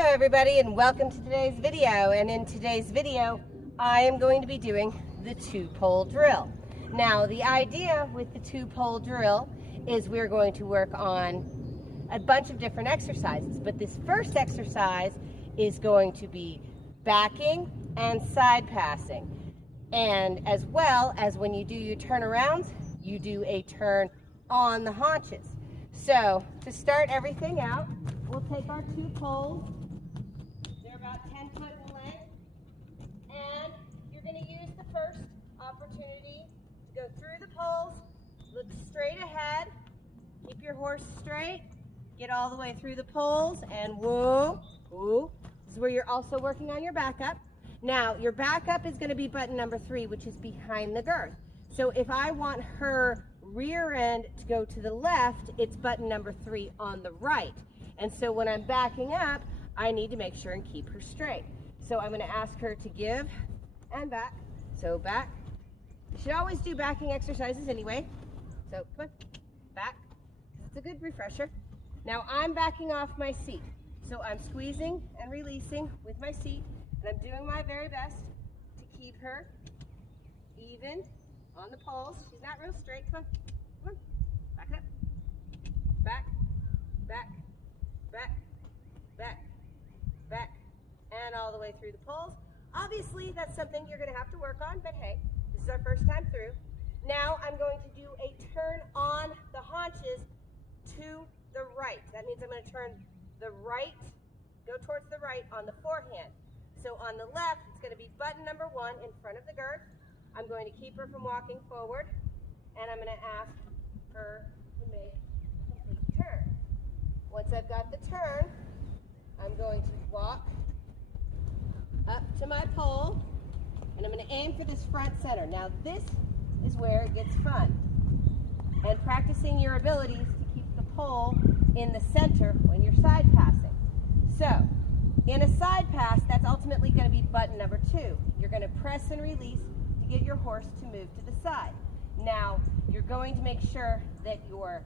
Hello everybody and welcome to today's video. And in today's video I am going to be doing the 2-pole drill. Now the idea with the 2-pole drill is we're going to work on a bunch of different exercises, but this first exercise is going to be backing and side passing, and as well as when you do your turnarounds you do a turn on the haunches. So to start everything out, we'll take our 2 poles. They're about 10 foot in length. And you're going to use the first opportunity to go through the poles, look straight ahead, keep your horse straight, get all the way through the poles, and whoa, whoa. This is where you're also working on your backup. Now, your backup is going to be button number 3, which is behind the girth. So if I want her rear end to go to the left, it's button number 3 on the right. And so when I'm backing up, I need to make sure and keep her straight. So I'm going to ask her to give and back. So back. You should always do backing exercises anyway. So come on, back. It's a good refresher. Now I'm backing off my seat. So I'm squeezing and releasing with my seat, and I'm doing my very best to keep her even on the poles. She's not real straight. Come on, come on. Back it up. Back, back, back, back, back, and all the way through the poles. Obviously, that's something you're going to have to work on, but hey, this is our first time through. Now I'm going to do a turn on the haunches to the right. That means I'm going to turn the right, go towards the right on the forehand. So on the left, it's going to be button number 1 in front of the girth. I'm going to keep her from walking forward, and I'm going to ask her to make a complete turn. Once I've got the turn, I'm going to walk up to my pole, and I'm going to aim for this front center. Now this is where it gets fun, and practicing your abilities to keep the pole in the center when you're side passing. So in a side pass, that's ultimately going to be button number 2. You're going to press and release to get your horse to move to the side. Now you're going to make sure that your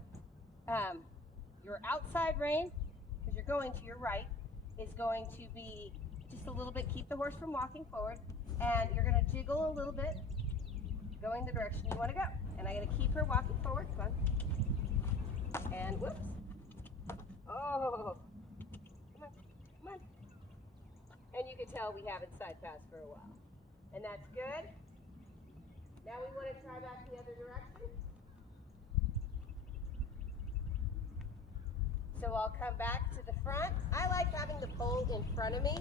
outside rein, because you're going to your right, is going to be just a little bit, keep the horse from walking forward, and you're going to jiggle a little bit, going the direction you want to go. And I'm going to keep her walking forward. Come on. And whoops. Oh. Come on. Come on. And you can tell we haven't side passed for a while. And that's good. Now we want to try back the other direction. So I'll come back to the front. I like having the pole in front of me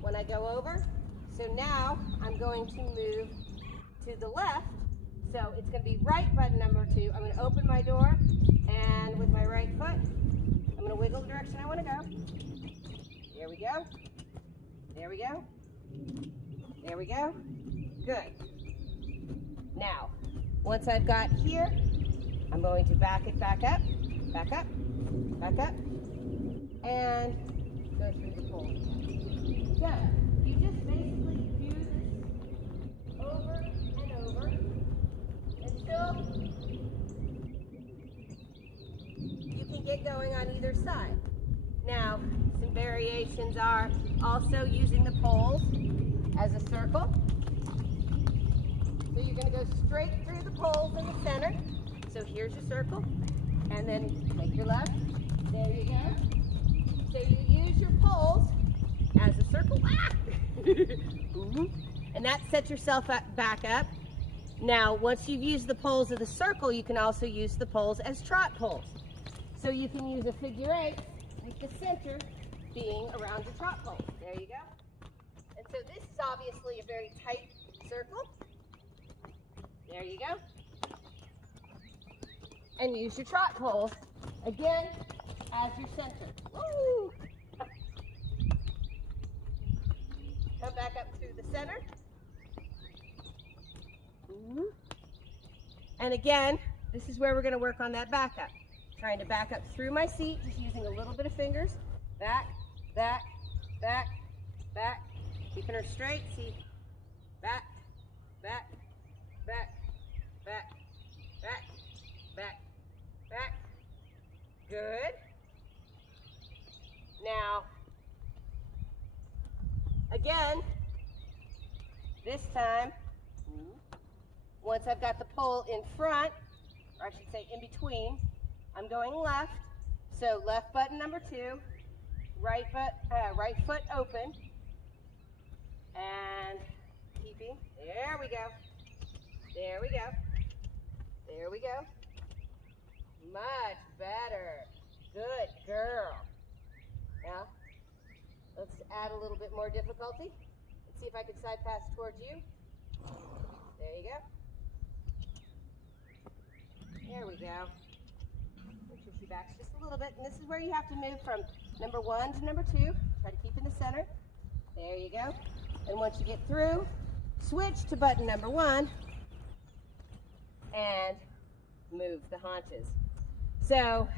when I go over. So now I'm going to move to the left. So it's going to be right button number 2. I'm going to open my door, and with my right foot, I'm going to wiggle the direction I want to go. There we go. There we go. There we go. Good. Now, once I've got here, I'm going to back it back up, back up, back up, and go through the pole. So, you just basically do this over and over until you can get going on either side. Now, some variations are also using the poles as a circle. So you're going to go straight through the poles in the center. So here's your circle, and then make your left. There you go. So you use your poles as a circle. And that sets yourself back up. Now, once you've used the poles of the circle, you can also use the poles as trot poles. So you can use a figure 8 with the center being around your trot pole. There you go. And so this is obviously a very tight circle. There you go. And use your trot poles, again, as your center. Woo! Come back up through the center. And again, this is where we're going to work on that backup. Trying to back up through my seat, just using a little bit of fingers. Back, back, back, back. Keeping her straight. See, back, back, back, back, back, back, back. Good. Now, again. This time, once I've got the pole in front, or I should say in between, I'm going left. So left button number 2, right foot open, and keeping. There we go. There we go. There we go. Much better. Good girl. Now, let's add a little bit more difficulty. Let's see if I can side pass towards you. There you go. There we go. Make sure she backs just a little bit. And this is where you have to move from number 1 to number 2. Try to keep in the center. There you go. And once you get through, switch to button number 1 and move the haunches. So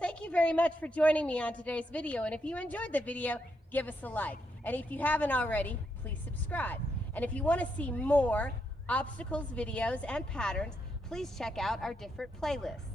thank you very much for joining me on today's video. And if you enjoyed the video, give us a like. And if you haven't already, please subscribe. And if you want to see more obstacles videos and patterns, please check out our different playlists.